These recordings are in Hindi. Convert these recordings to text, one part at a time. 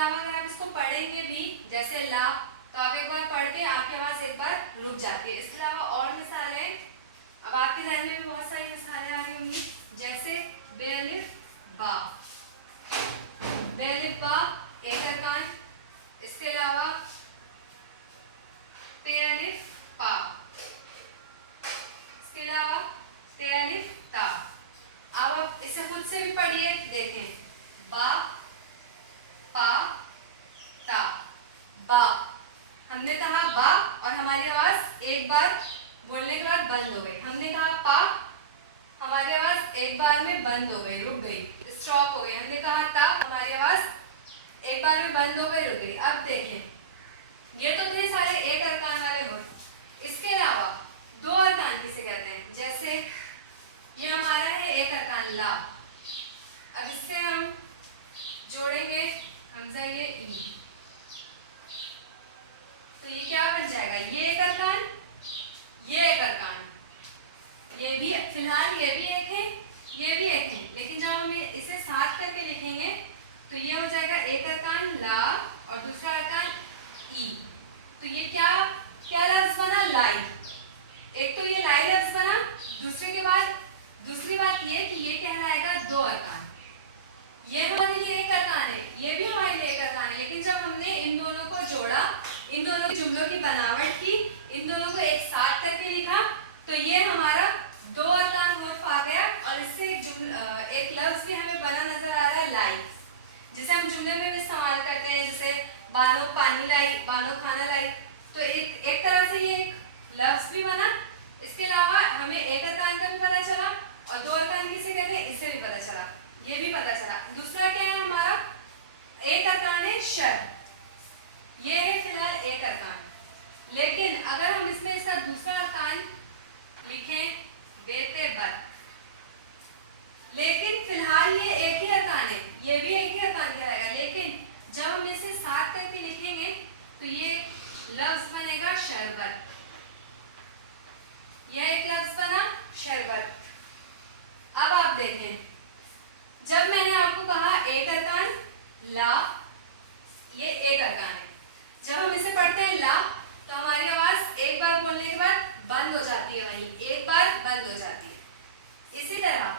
अलावा अगर आप इसको पढ़ेंगे भी जैसे ला, तो आप एक बार पढ़ के आपकी आवाज एक बार रुक जाती है। इसके अलावा और मिसालें अब आपके ध्यान में भी बहुत सारी मिसालें आ रही होंगी, जैसे बेअलिफ बा, बेअलिफ बा एक अरकान। इसके अलावा पेअलिफ पा, इसके अलावा पेअलिफ ता। अब आप इसे खुद से भी पढ़िए, देखें बा पा ता, बा। हमने कहा बा और हमारी आवाज एक बार बोलने के बाद बंद हो गई। हमने कहा पा, हमारी आवाज एक बार में बंद हो गई, रुक गई, स्टॉप हो गई। हमने कहा ता, हमारी आवाज एक बार में बंद हो गई, रुक गई। अब देखें, ये तो थे सारे एक अरकान वाले वर्ड। इसके अलावा दो अरकान किसे कहते हैं? जैसे ये हमारा है एक अरकान ला। अब इससे हम जोड़ेंगे हमजा ये ई, तो ये क्या बन जाएगा? ये एक अरकान, ये एक अरकान, ये भी फिलहाल ये भी एक है, ये भी एक है, लेकिन जब हम इसे साथ करके लिखेंगे तो ये हो जाएगा एक अरकान ला और दूसरा अरकान ई। तो ये क्या क्या लफ्ज बना? लाई। एक तो ये लाई लफ्ज बना, दूसरे के बाद दूसरी बात ये कि ये कहलाएगा दो अरकान। ये हमारे लिए एक अरकान है, ये भी हमारे लिए एक अरकान है, लेकिन जब हमने इन दोनों को जोड़ा, इन दोनों के जुमलों की बनावट की, इन दोनों को एक साथ करके लिखा, तो ये हमारा दो अरकान हुर्फ आ गया। और इससे एक लफ्ज भी हमें बना नजर आ रहा है लाई, जिसे हम जुमले में भी इस्तेमाल करते हैं, जैसे बानो पानी लाई, बानो खाना लाई। तो एक तरह से ये एक लफ्ज भी बना। इसके अलावा हमें एक अरकान का भी पता चला और दो अरकान किसे कहते हैं इसे भी पता चला, ये भी पता चला। दूसरा क्या है हमारा? एक अरकान है शर, ये है फिलहाल एक अरकान। लेकिन अगर हम इसमें इसका दूसरा अरकान लिखें बेते बर, लेकिन फिलहाल ये एक ही अरकान है, ये भी एक ही अरकान कहलाएगा, लेकिन जब हम इसे साथ करके लिखेंगे तो ये लफ्ज बनेगा शरबत। यह एक लफ्ज बना शरबत। अब आप देखें, जब मैंने आपको कहा एक अरकान ला, ये एक अरकान है, जब हम इसे पढ़ते हैं ला तो हमारी आवाज एक बार बोलने के बाद बंद हो जाती है, वहीं एक बार बंद हो जाती है। इसी तरह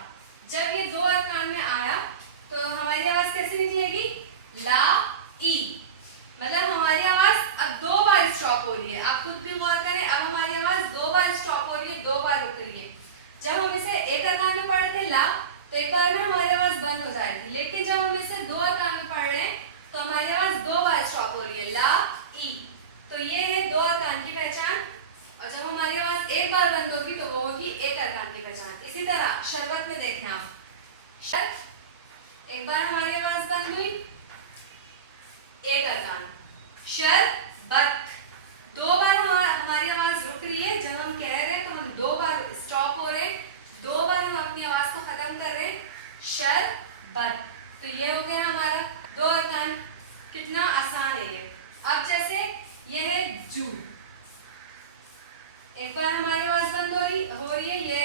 जब ये दो अरकान में आया तो हमारी आवाज कैसे निकलेगी? ला ई, मतलब हमारी आवाज अब दो बार स्टॉप हो रही है। आप खुद भी गौर करें, अब हमारी आवाज दो बार स्टॉप हो रही है, दो बार रुक रही है। जब हम इसे एक अरकान में पढ़ते हैं ला तो एक बार में हमारी आवाज बंद हो जाएगी, लेकिन जब हम इसे दो अरकान में पढ़ रहे हैं तो हमारी आवाज दो बार स्टॉप हो रही है, ला ई। तो ये है दो अरकान की पहचान। और जब हमारी आवाज एक बार बंद होगी तो वो होगी एक अरकान की पहचान। इसी तरह शरबत में देखें आप, शर एक बार हमारी आवाज बंद हुई, एक अरकान। शरबत दो बार हमारी आवाज रुक रही है, जब हम कह रहे हैं तो हम दो बार स्टॉप हो रहे हैं, दो बार हम अपनी आवाज को खत्म कर रहे हैं, शरबत। तो ये हो गया हमारा दो अरकान। कितना आसान है ये। अब जैसे ये है जू, एक बार हमारी आवाज बंद हो रही है, ये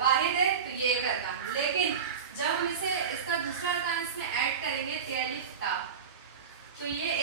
वाहिद है, तो ये एक अरकान। लेकिन जब हम इसे इसका दूसरा अरकान इसमें ऐड करेंगे तेलिफ ता, तो ये